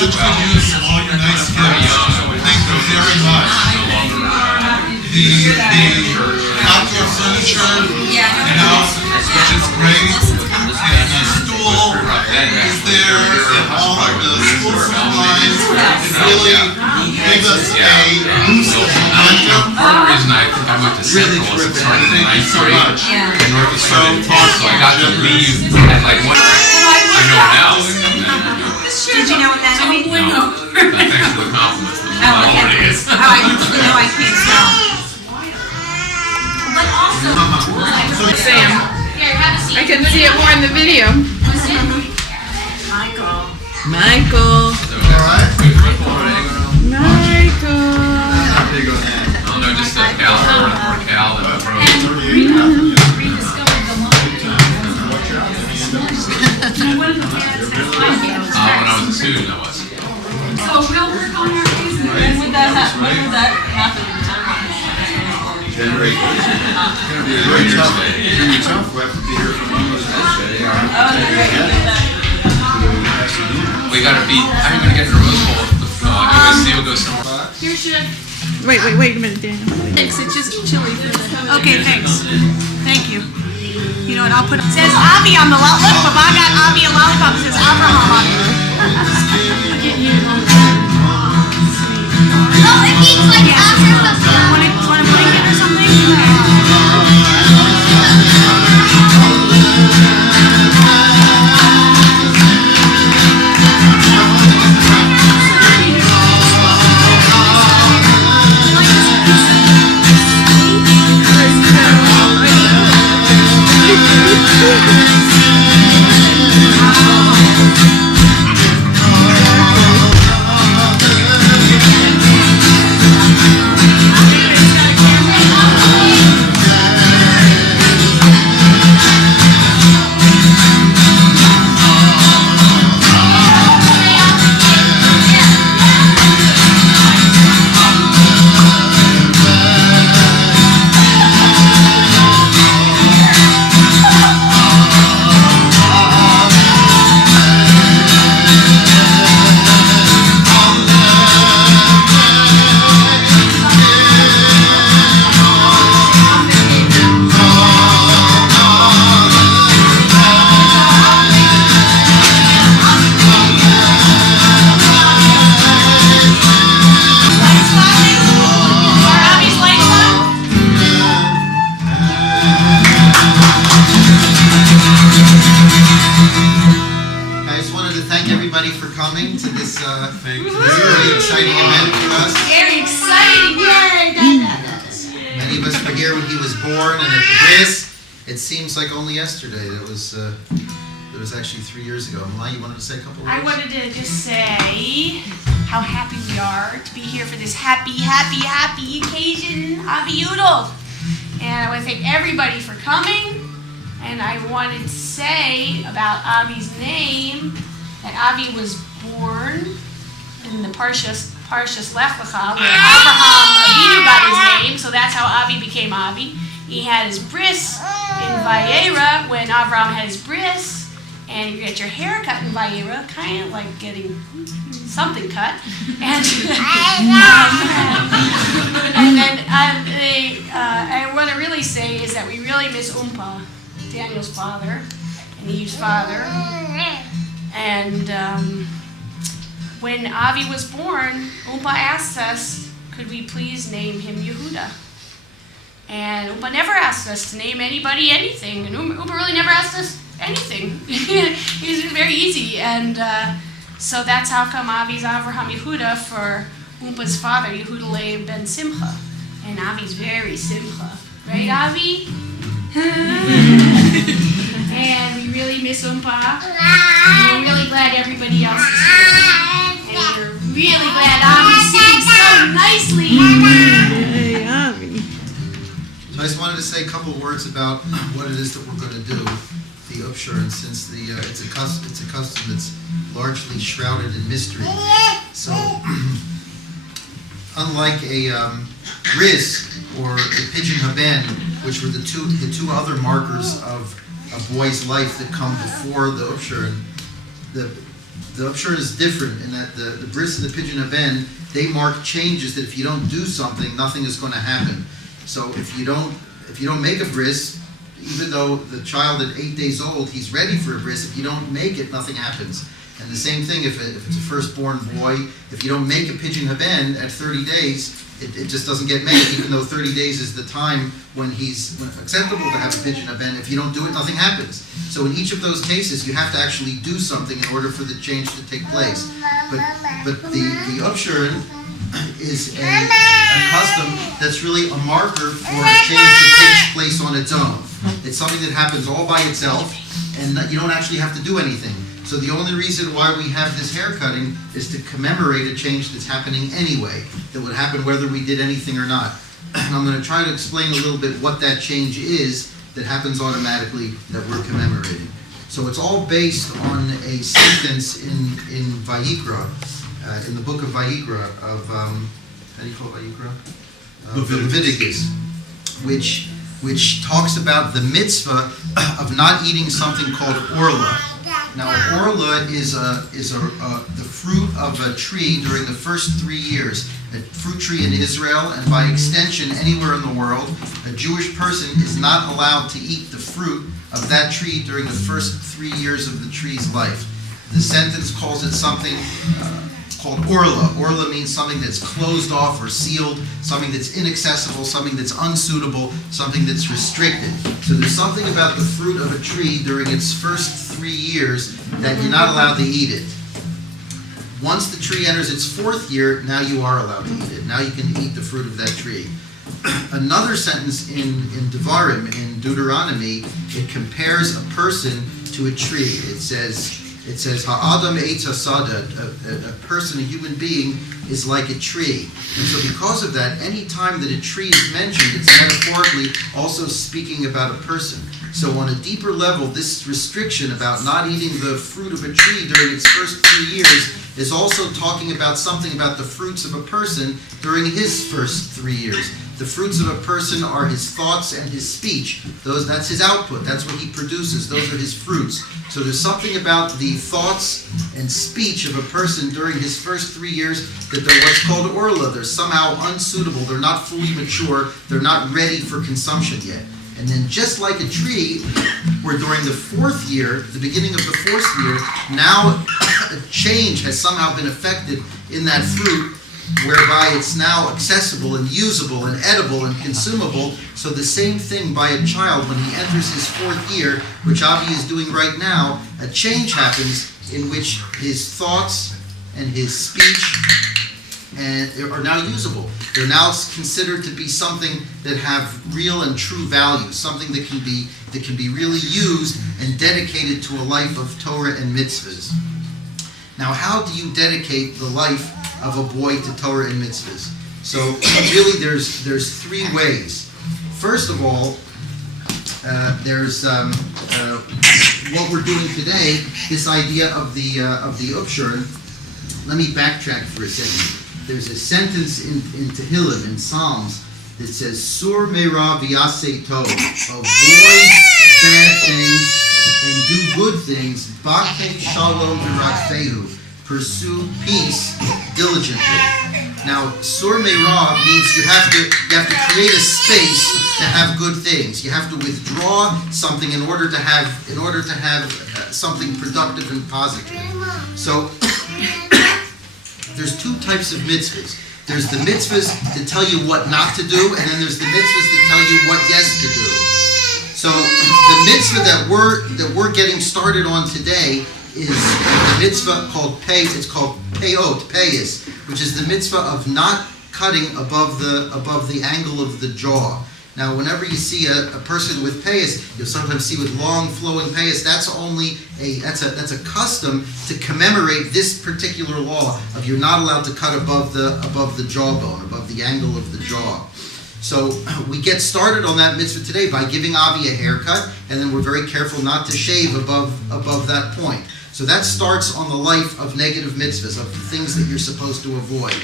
Such good use of all your nice gifts. Thank you very much. The outdoor furniture, you know, which is great. And the stool is there, and all of the school supplies. It really gave us a boost of momentum. Part of the reason I went to Central was it started in ninth grade. And North started in 10th, so I got to leave at like one. I know now. Did you know what that means? No. Thanks for the compliment. Oh, okay. I can't spell. But also, Sam. I couldn't see it more in the video. Michael. Michael. Alright. Michael. Oh no, just a Cal or Cal and a Pro. When I was a student, I was. So we'll work on our season. When would that happen? January 1st. It's going to be very tough. It's going to be tough. We have to be here for one of those days. We gotta beat. I'm gonna get the Rose Bowl. USC will go somewhere. Here should. Wait a minute, Daniel. Thanks. It's just chilly for the. Okay, thanks. Thank you. You know what? I'll put. It says Avi on the lollipop. Look, Baba got Avi a lollipop. It says Abraham on it. Oh, it means like after something. Want to blanket or something? very exciting event for us. Very exciting! Many of us were here when he was born, and at this, it seems like only yesterday. It was actually 3 years ago. Mai, you wanted to say a couple words? I wanted to just say how happy we are to be here for this happy occasion, Avi Udol. And I want to thank everybody for coming. And I wanted to say about Avi's name that Avi was born in the Parshas Lech Lecha, where Abraham Avinu got his name, so that's how Avi became Avi. He had his bris in Vayera when Abraham had his bris, and you get your hair cut in Vayera, kind of like getting something cut. And and then I want to really say is that we really miss Umpa, Daniel's father, and Eve's father. And when Avi was born, Umpa asked us, could we please name him Yehuda? And Umpa never asked us to name anybody anything. And Umpa really never asked us anything. It was very easy. And so that's how come Avi's Avraham Yehuda for Umpa's father, Yehuda Leib ben Simcha. And Avi's very Simcha. Right, Avi? And we really miss Umpa. And we're really glad everybody else is here. And we're really say a couple of words about what it is that we're going to do, the upshirin, since it's a custom that's largely shrouded in mystery. So, unlike a bris or the pigeon haben, which were the two other markers of a boy's life that come before the upshirin, the upshirin is different in that the bris and the pigeon haben, they mark changes that if you don't do something, nothing is going to happen. So if you don't make a bris, even though the child at 8 days old, he's ready for a bris, if you don't make it, nothing happens. And the same thing if it's a firstborn boy, if you don't make a pigeon haben at 30 days, it just doesn't get made, even though 30 days is the time when it's acceptable to have a pigeon haben. If you don't do it, nothing happens. So in each of those cases, you have to actually do something in order for the change to take place. But the upshirin is a custom that's really a marker for a change that takes place on its own. It's something that happens all by itself, and you don't actually have to do anything. So the only reason why we have this hair cutting is to commemorate a change that's happening anyway, that would happen whether we did anything or not. And I'm going to try to explain a little bit what that change is that happens automatically that we're commemorating. So it's all based on a sentence in Vayikra, in the book of Vayikra, of, how do you call it Vayikra? Leviticus, which talks about the mitzvah of not eating something called orla. Now, orla is the fruit of a tree during the first 3 years. A fruit tree in Israel, and by extension anywhere in the world, a Jewish person is not allowed to eat the fruit of that tree during the first 3 years of the tree's life. The sentence calls it something called orla. Orla means something that's closed off or sealed, something that's inaccessible, something that's unsuitable, something that's restricted. So there's something about the fruit of a tree during its first 3 years that you're not allowed to eat it. Once the tree enters its 4th year, now you are allowed to eat it. Now you can eat the fruit of that tree. Another sentence in Devarim, in Deuteronomy, it compares a person to a tree. It says, Ha'adam eitz hasada, a person, a human being, is like a tree. And so because of that, any time that a tree is mentioned, it's metaphorically also speaking about a person. So on a deeper level, this restriction about not eating the fruit of a tree during its first 3 years is also talking about something about the fruits of a person during his first 3 years. The fruits of a person are his thoughts and his speech. That's his output. That's what he produces. Those are his fruits. So there's something about the thoughts and speech of a person during his first 3 years that they're what's called orla. They're somehow unsuitable. They're not fully mature. They're not ready for consumption yet. And then just like a tree, where during the 4th year, the beginning of the 4th year, now a change has somehow been effected in that fruit, whereby it's now accessible and usable and edible and consumable. So the same thing by a child when he enters his 4th year, which Avi is doing right now, a change happens in which his thoughts and his speech are now usable. They're now considered to be something that have real and true value, something that can be really used and dedicated to a life of Torah and mitzvahs. Now, how do you dedicate the life of a boy to Torah and mitzvahs? So really there's 3 ways. First of all, there's what we're doing today, this idea of the upshirin. Let me backtrack for a second. There's a sentence in Tehillim, in Psalms, that says, Sur me'ra v'yaseh tov, avoid bad things and do good things, ba'keh shalom v'radfehu, pursue peace diligently. Now, Sur me'ra means you have to create a space to have good things. You have to withdraw something in order to have something productive and positive. So there's 2 types of mitzvahs. There's the mitzvahs to tell you what not to do, and then there's the mitzvahs to tell you what yes to do. So the mitzvah that we're getting started on today is the mitzvah called it's called payos, which is the mitzvah of not cutting above the angle of the jaw. Now, whenever you see a person with payas, you'll sometimes see with long flowing payas. That's a custom to commemorate this particular law of you're not allowed to cut above the jawbone, above the angle of the jaw. So we get started on that mitzvah today by giving Avi a haircut, and then we're very careful not to shave above that point. So that starts on the life of negative mitzvahs, of the things that you're supposed to avoid.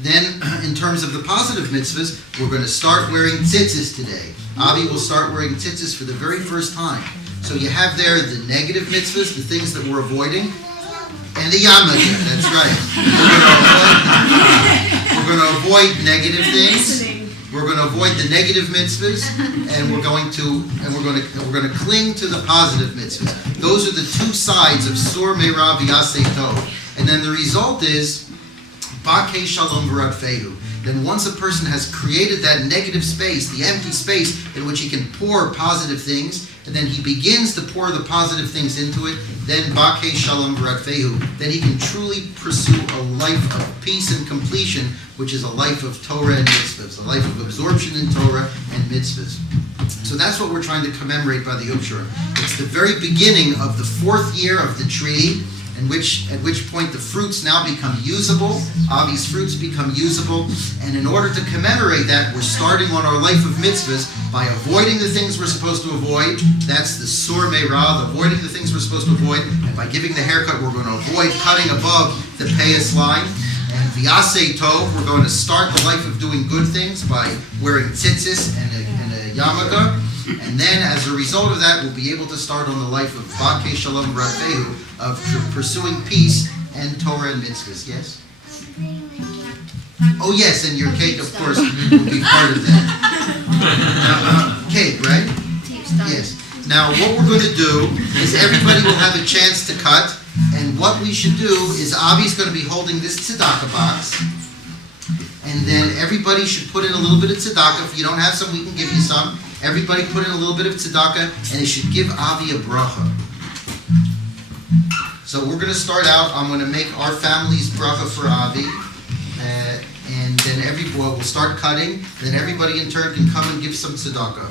Then, in terms of the positive mitzvahs, we're going to start wearing tzitzis today. Avi will start wearing tzitzis for the very first time. So you have there the negative mitzvahs, the things that we're avoiding, and the yarmulke. That's right. We're going to avoid negative things. We're going to avoid the negative mitzvahs, and we're going to cling to the positive mitzvahs. Those are the two sides of Sur Meirav Yaseh Tov. And then the result is Bakei Shalom V'Radfehu. Then once a person has created that negative space, the empty space in which he can pour positive things, and then he begins to pour the positive things into it, then Bakei Shalom V'Radfehu. Then he can truly pursue a life of peace and completion, which is a life of Torah and mitzvahs, a life of absorption in Torah and mitzvahs. So that's what we're trying to commemorate by the upshirin. It's the very beginning of the 4th year of the tree, at which point the fruits now become usable. Avi's fruits become usable. And in order to commemorate that, we're starting on our life of mitzvahs by avoiding the things we're supposed to avoid. That's the Sur Meirav, avoiding the things we're supposed to avoid. And by giving the haircut, we're going to avoid cutting above the payas line. And V'Yaseh Tov, we're going to start the life of doing good things by wearing tzitzis and a yarmulke. And then, as a result of that, we'll be able to start on the life of Bakei Shalom V'Radfehu, of pursuing peace and Torah and mitzvahs. Yes? Oh, yes, and your cake, of course, will be part of that. Cake, right? Yes. Now, what we're going to do is everybody will have a chance to cut, and what we should do is Avi's going to be holding this tzedakah box, and then everybody should put in a little bit of tzedakah. If you don't have some, we can give you some. Everybody put in a little bit of tzedakah, and they should give Avi a bracha. So we're going to start out. I'm going to make our family's bracha for Avi, and then we'll start cutting. Then everybody in turn can come and give some tzedakah.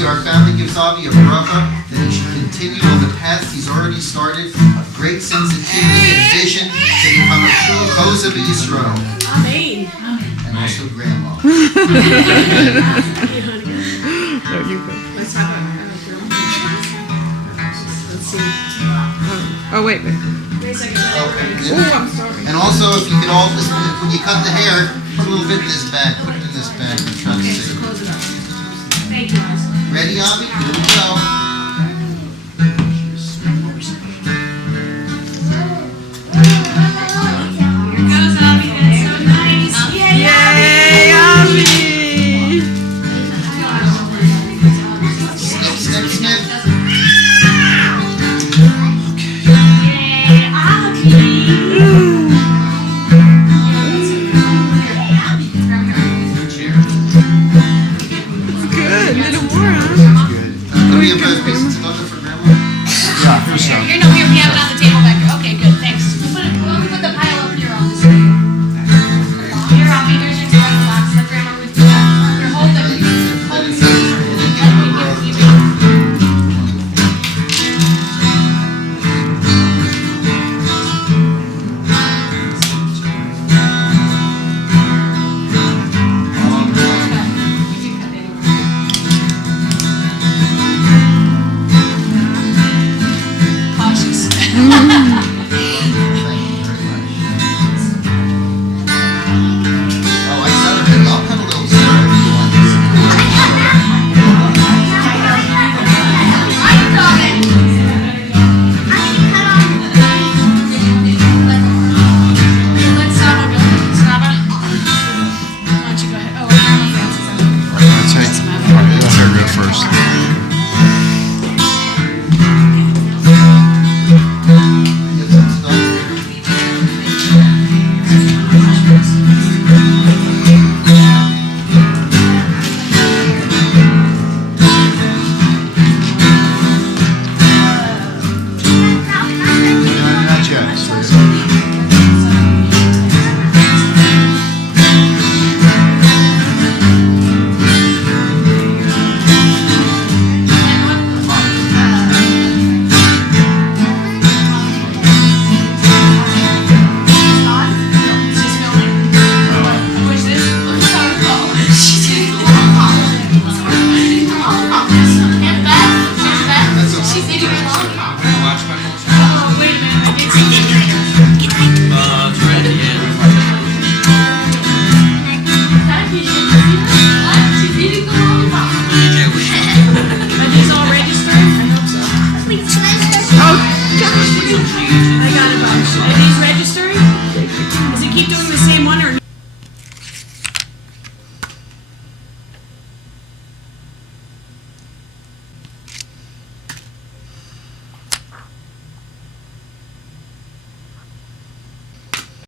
Our family gives Avi a bracha, then he should continue on the path he's already started of great sensitivity and vision to become a true Chosa B'Yisrael. Amen. And also grandma. No, you're good. Let's have a drum. Let's see. Oh, wait. Okay. Oh, I'm sorry. And also, if you could all, when you cut the hair, put a little bit in this bag. Put it in this bag. I'm trying to Okay, see. so close it up. Thank you, guys. Ready, Avi?